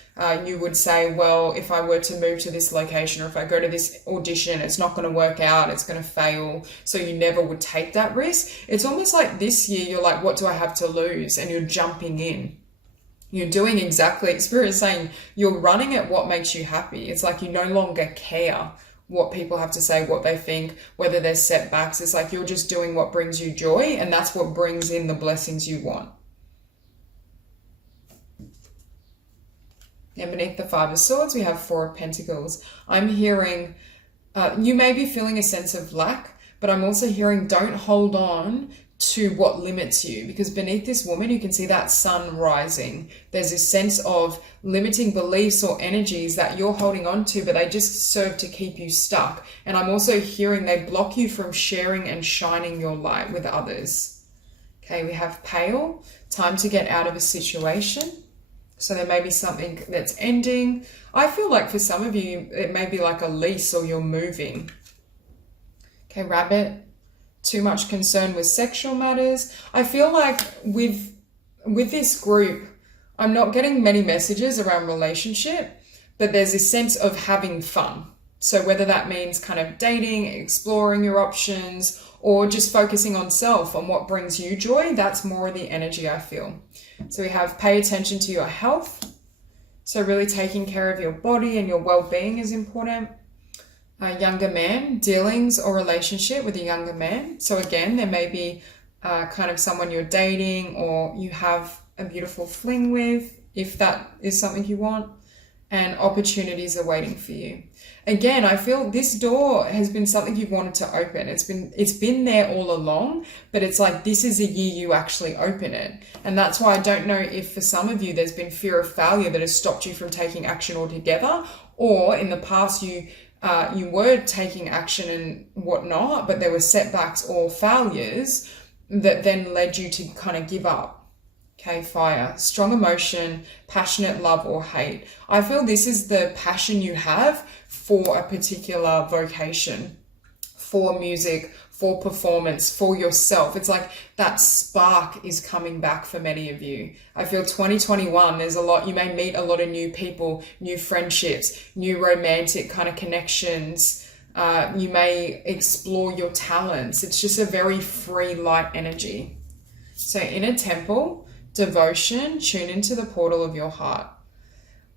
you would say, well, if I were to move to this location, or if I go to this audition, it's not going to work out, it's going to fail. So you never would take that risk. It's almost like this year, you're like, what do I have to lose? And you're jumping in. You're doing exactly, Spirit is saying, you're running at what makes you happy. It's like you no longer care what people have to say, what they think, whether there's setbacks. It's like you're just doing what brings you joy, and that's what brings in the blessings you want. And beneath the 5 of Swords, we have 4 of Pentacles. I'm hearing, you may be feeling a sense of lack, but I'm also hearing don't hold on to what limits you, because beneath this woman, you can see that sun rising. There's this sense of limiting beliefs or energies that you're holding on to, but they just serve to keep you stuck. And I'm also hearing they block you from sharing and shining your light with others. Okay, we have Pale, time to get out of a situation. So there may be something that's ending. I feel like for some of you, it may be like a lease, or you're moving. Okay, Rabbit, too much concern with sexual matters. I feel like with this group, I'm not getting many messages around relationship, but there's this sense of having fun. So whether that means kind of dating, exploring your options, or just focusing on self, on what brings you joy, that's more the energy I feel. So we have pay attention to your health. So really taking care of your body and your well-being is important. A younger man, dealings or relationship with a younger man. So again, there may be kind of someone you're dating, or you have a beautiful fling with, if that is something you want, and opportunities are waiting for you. Again, I feel this door has been something you've wanted to open. It's been there all along, but it's like this is a year you actually open it. And that's why I don't know if for some of you there's been fear of failure that has stopped you from taking action altogether, or in the past you were taking action and whatnot, but there were setbacks or failures that then led you to kind of give up. Okay, fire, strong emotion, passionate love or hate. I feel this is the passion you have for a particular vocation, for music, for performance, for yourself. It's like that spark is coming back for many of you. I feel 2021, there's a lot, you may meet a lot of new people, new friendships, new romantic kind of connections. You may explore your talents. It's just a very free, light energy. So inner temple, devotion, tune into the portal of your heart.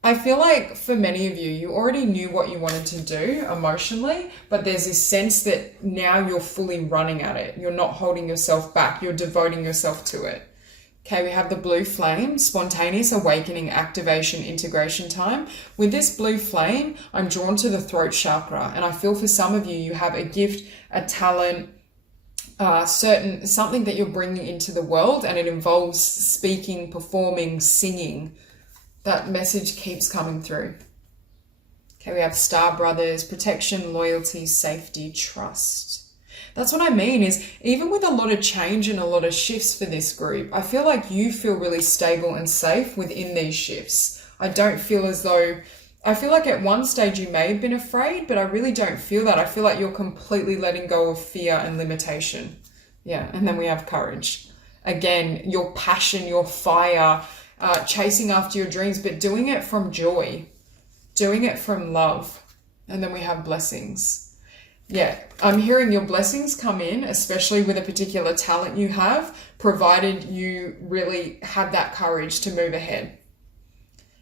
I feel like for many of you, you already knew what you wanted to do emotionally, but there's this sense that now you're fully running at it. You're not holding yourself back. You're devoting yourself to it. Okay, we have the blue flame, spontaneous awakening, activation, integration time. With this blue flame, I'm drawn to the throat chakra, and I feel for some of you, you have a gift, a talent, something that you're bringing into the world, and it involves speaking, performing, singing. That message keeps coming through. Okay, we have star brothers, protection, loyalty, safety, trust. That's what I mean is, even with a lot of change and a lot of shifts for this group, I feel like you feel really stable and safe within these shifts. I don't feel as though, I feel like at one stage you may have been afraid, but I really don't feel that. I feel like you're completely letting go of fear and limitation. Yeah, and then we have courage. Again, your passion, your fire, chasing after your dreams, but doing it from joy, doing it from love. And then we have blessings. Yeah, I'm hearing your blessings come in, especially with a particular talent you have, provided you really have that courage to move ahead.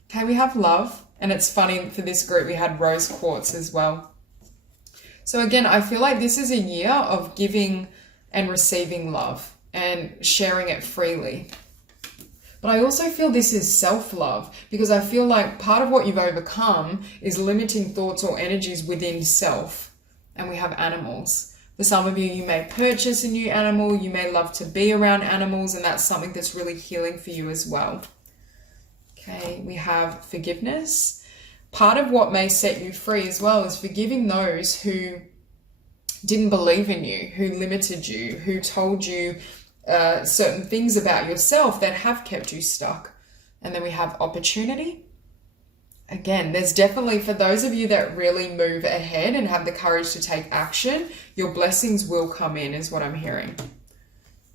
Okay, we have love. And it's funny, for this group, we had rose quartz as well. So again, I feel like this is a year of giving and receiving love and sharing it freely. But I also feel this is self-love, because I feel like part of what you've overcome is limiting thoughts or energies within self. And we have animals. For some of you, you may purchase a new animal, you may love to be around animals, and that's something that's really healing for you as well. Okay, we have forgiveness. Part of what may set you free as well is forgiving those who didn't believe in you, who limited you, who told you certain things about yourself that have kept you stuck. And then we have opportunity. Again, there's definitely, for those of you that really move ahead and have the courage to take action, your blessings will come in, is what I'm hearing.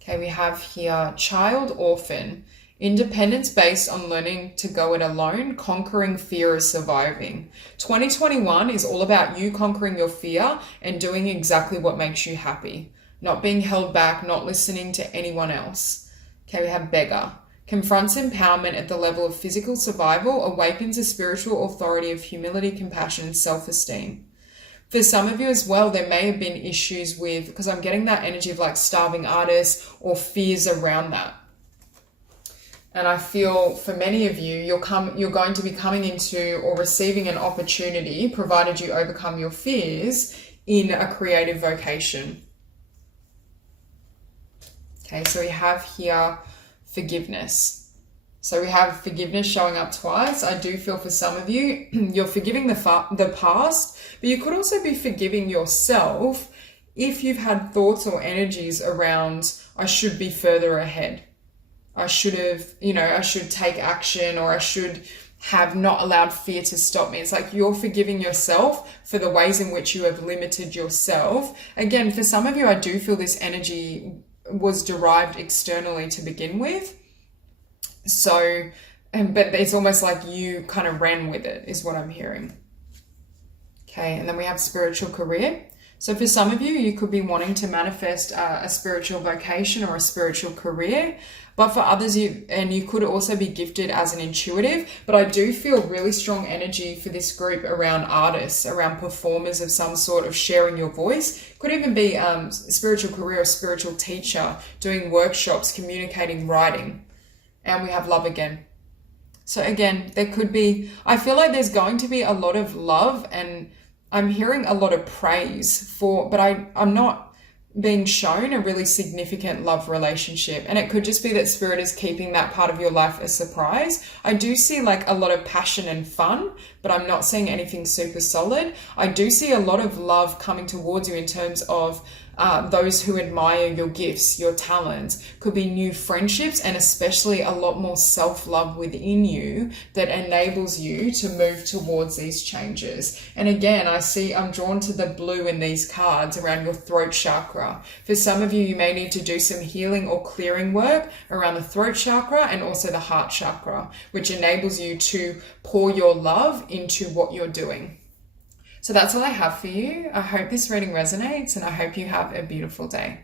Okay, we have here child, orphan, independence based on learning to go it alone, conquering fear is surviving. 2021 is all about you conquering your fear and doing exactly what makes you happy. Not being held back, not listening to anyone else. Okay, we have beggar. Confronts empowerment at the level of physical survival, awakens a spiritual authority of humility, compassion, and self-esteem. For some of you as well, there may have been issues with, because I'm getting that energy of like starving artists or fears around that. And I feel for many of you, you're going to be coming into or receiving an opportunity, provided you overcome your fears, in a creative vocation. Okay, so we have here forgiveness. So we have forgiveness showing up twice. I do feel for some of you, you're forgiving the past, but you could also be forgiving yourself if you've had thoughts or energies around, I should be further ahead. I should have, I should take action, or I should have not allowed fear to stop me. It's like you're forgiving yourself for the ways in which you have limited yourself. Again, for some of you, I do feel this energy was derived externally to begin with. So, but it's almost like you kind of ran with it, is what I'm hearing. Okay, and then we have spiritual career. So for some of you, you could be wanting to manifest a spiritual vocation or a spiritual career. But for others, you could also be gifted as an intuitive. But I do feel really strong energy for this group around artists, around performers of some sort, of sharing your voice. Could even be spiritual career, a spiritual teacher, doing workshops, communicating, writing. And we have love again. So again, there could be, I feel like there's going to be a lot of love, and I'm hearing a lot of praise for, but I'm not being shown a really significant love relationship. And it could just be that spirit is keeping that part of your life a surprise. I do see like a lot of passion and fun, but I'm not seeing anything super solid. I do see a lot of love coming towards you in terms of those who admire your gifts, your talents. Could be new friendships, and especially a lot more self-love within you that enables you to move towards these changes. And again, I'm drawn to the blue in these cards around your throat chakra. For some of you, you may need to do some healing or clearing work around the throat chakra and also the heart chakra, which enables you to pour your love into what you're doing. So that's all I have for you. I hope this reading resonates, and I hope you have a beautiful day.